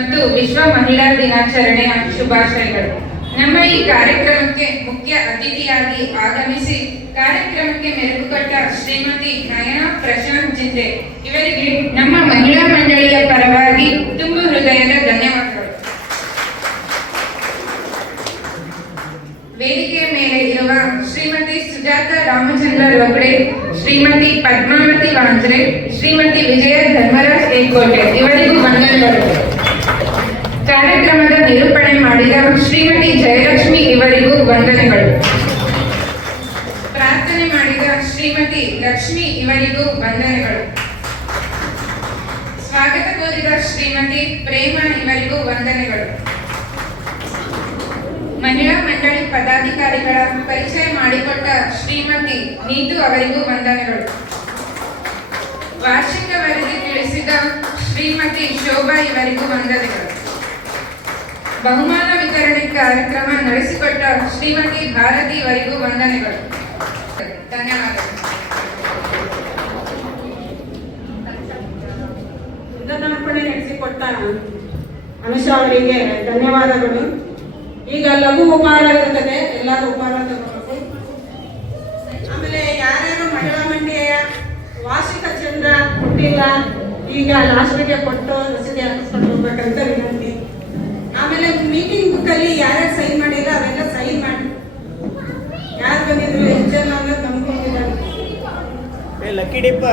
ಮತ್ತು ವಿಶ್ವ ಮಹಿಳಾ ದಿನಾಚರಣೆಯ ಶುಭಾಶಯಗಳು. ನಮ್ಮ ಈ ಕಾರ್ಯಕ್ರಮಕ್ಕೆ ಮುಖ್ಯ ಅತಿಥಿಯಾಗಿ ಆಗಮಿಸಿ ಕಾರ್ಯಕ್ರಮಕ್ಕೆ ಮೆರುಗು ಕೊಟ್ಟ ಶ್ರೀಮತಿ ನಯನಾ ಪ್ರಶಾಂತ್ ಜಿಂದೆ ಇವರಿಗೆ ನಮ್ಮ ಮಹಿಳಾ ಮಂಡಳಿಯ ಪರವಾಗಿ ತುಂಬು ಹೃದಯದ ಧನ್ಯವಾದಗಳು. ವೇದಿಕೆಯ ಮೇಲೆ ಇರುವ ಶ್ರೀಮತಿ ಸುಜಾತ ರಾಮಚಂದ್ರ ಲೋಕಡೆ, ಶ್ರೀಮತಿ ಪದ್ಮಾವತಿ ವಾಂಜ್ರೆ, ಶ್ರೀಮತಿ ವಿಜಯ ಧರ್ಮರಾಜ್ ಏಕೋಟೆ ಇವರಿಗೂ ವಂದನೆಗಳು. ಕಾರ್ಯಕ್ರಮದ ನಿರೂಪಣೆ ಮಾಡಿದ ಶ್ರೀಮತಿ ಜಯಲಕ್ಷ್ಮಿ ಇವರಿಗೂ ವಂದನೆಗಳು. ಪ್ರಾರ್ಥನೆ ಮಾಡಿದ ಶ್ರೀಮತಿ ಲಕ್ಷ್ಮಿ ಇವರಿಗೂ ವಂದನೆಗಳು. ಸ್ವಾಗತ ಕೋರಿದ ಶ್ರೀಮತಿ ಪ್ರೇಮ ಇವರಿಗೂ ವಂದನೆಗಳು. ಮಹಿಳಾ ಮಂಡಳಿ ಪದಾಧಿಕಾರಿಗಳ ಪರಿಚಯ ಮಾಡಿಕೊಟ್ಟ ಶ್ರೀಮತಿ ನೀತು ಅವರಿಗೂ ವಂದನೆಗಳು. ವಾರ್ಷಿಕ ವರದಿ ತಿಳಿಸಿದ ಶ್ರೀಮತಿ ಶೋಭಾ ಇವರಿಗೂ ವಂದನೆಗಳು. ಬಹುಮಾನ ವಿತರಣೆ ಕಾರ್ಯಕ್ರಮ ನಡೆಸಿಕೊಟ್ಟ ಶ್ರೀಮತಿ ಭಾರತಿ ಇವರಿಗೂ ವಂದನೆಗಳು. ಧನ್ಯವಾದಗಳು. ವಂದನಾರ್ಪಣೆ ನಡೆಸಿಕೊಟ್ಟ ಅನುಷಾ ಅವರಿಗೆ ಧನ್ಯವಾದಗಳು. ಈಗ ಲಘು ಉಪಹಾರ ಇರುತ್ತದೆ, ಎಲ್ಲರೂ ಉಪಹಾರ ತಗೋಬೇಕು. ಆಮೇಲೆ ಯಾರ್ಯಾರು ಮಹಿಳಾ ಮಂಡಳಿಯ ವಾರ್ಷಿಕ ಚಂದ್ರ ಕೊಟ್ಟಿಲ್ಲ, ಈಗ ಲಾಸ್ಟ್ಗೆ ಕೊಟ್ಟು ರಸೀದಿ ಹಾಕಿಸ್ಕೊಂಡು ಹೋಗ್ಬೇಕಂತ ವಿನಂತಿ. ಆಮೇಲೆ ಮೀಟಿಂಗ್ ಬುಕ್ ಅಲ್ಲಿ ಯಾರ್ಯಾರು ಸೈನ್ ಮಾಡಿಲ್ಲ ಅವೆಲ್ಲ ಸೈನ್ ಮಾಡಿ. ಯಾರು ಬಂದಿದ್ರು ಎಷ್ಟು ಜನ ಅನ್ನೋದು ನಮ್ಗೆ ಲಕ್ಕಿ ಡಿಪ್ಪ